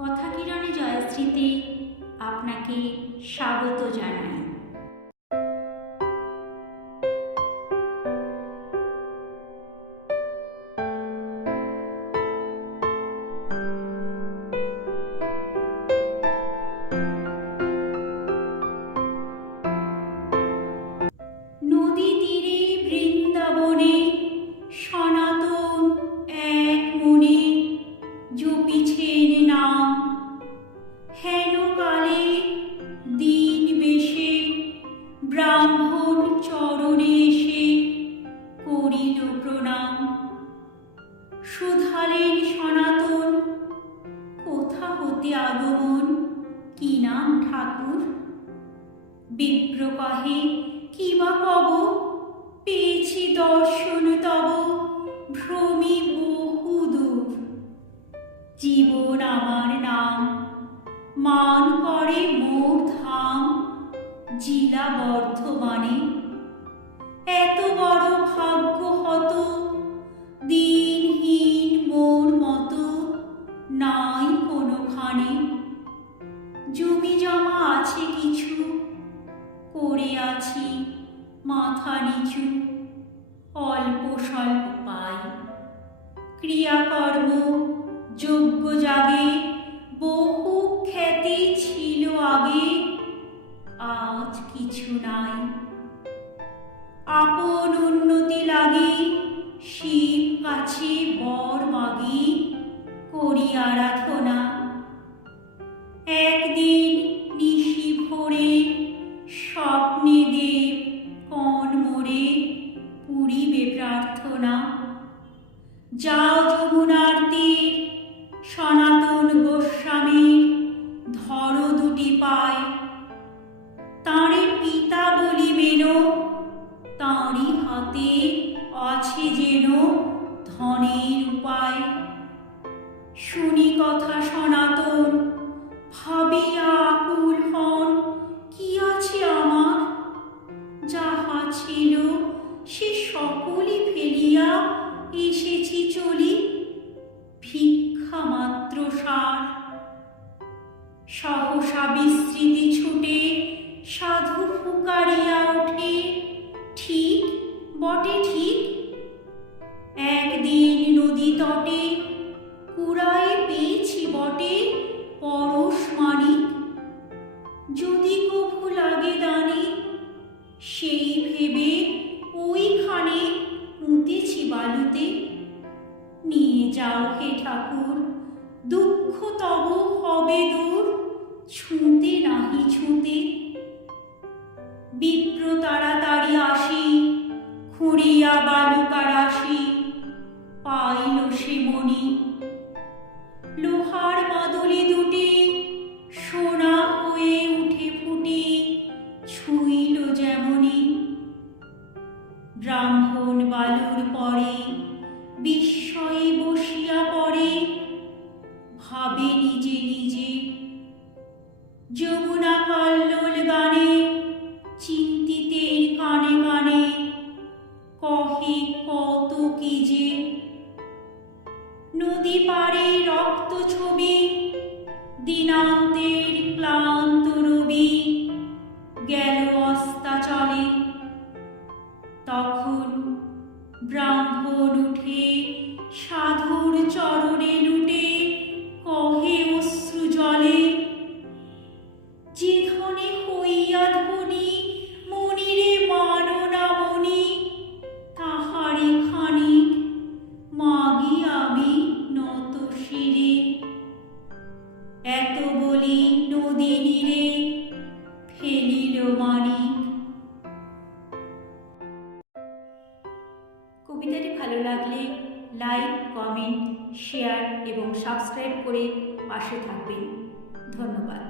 কথা কিরণে জয়শ্রীতে আপনাকে স্বাগত জানাই। সনাতন, কোথা হতে আগমন? কি নাম ঠাকুর? কি বা পেয়েছি দর্শন তব, ভ্রমি বহুদূর জীবন আমার নাম, মান করে মোর ধাম, জিলা বর্ধমানে। এত বড় জমি আছে কিছু? করে আছি মাথা নিচু। অল্প স্বল্প পাই। ক্রিয়াকর্ম যোগ্য জাগে, বহু খ্যাতি ছিল আগে। আজ কিছু নাই। আপন উন্নতি লাগে, শিব কাছে বর মাগি। করি আরাধনা প্রার্থনা যাও যমুনার তীর, সনাতন গোস্বামীর, ধরো দুটি পায়। তাঁরে পিতা বলিবেন তাঁরই হাতে আছে যেন ধনের উপায়। শুনি কথা সনাতন, ভাবিয়া সহসা বিস্মৃতি ছুটে, সাধু ফুকারিয়া ওঠে। ঠিক, বটে ঠিক? একদিন নদী তটে, কুড়ায় পেয়েছি বটে পরশ মানিক। যদি কভু লাগে দানে, সেই ভেবে ওইখানে পুঁতেছি বালুতে। নিয়ে যাও হে ঠাকুর, দুঃখ তব হবে দূর। ছুঁতে নাহি ছুঁতে। বিপ্র তাড়াতাড়ি আসি, খুঁড়িয়া বালুকার আসি, পাইল সে মণি। লোহার মাদুলি দুটি সোনা হয়ে উঠে ফুটে, ছুঁইল যেমনি। ব্রাহ্মণ বালুর পরে বিস্ময়ে বসিয়া পড়ে, ভাবে নিজে যমুনা কল্লোল গানে চিন্তিতের কানে কানে, কহে কত কি যে, নদী পাড়ে রক্ত ছবি, দিনান্তের ক্লান্ত রবি, গেল অস্তা চলে তখন ব্রাহ্মণ উঠে সাধুর চরণে লুটে, কহে অশ্রু জলে কবিতাটি ভালো লাগলে লাইক কমেন্ট শেয়ার এবং সাবস্ক্রাইব করে পাশে থাকবেন। ধন্যবাদ।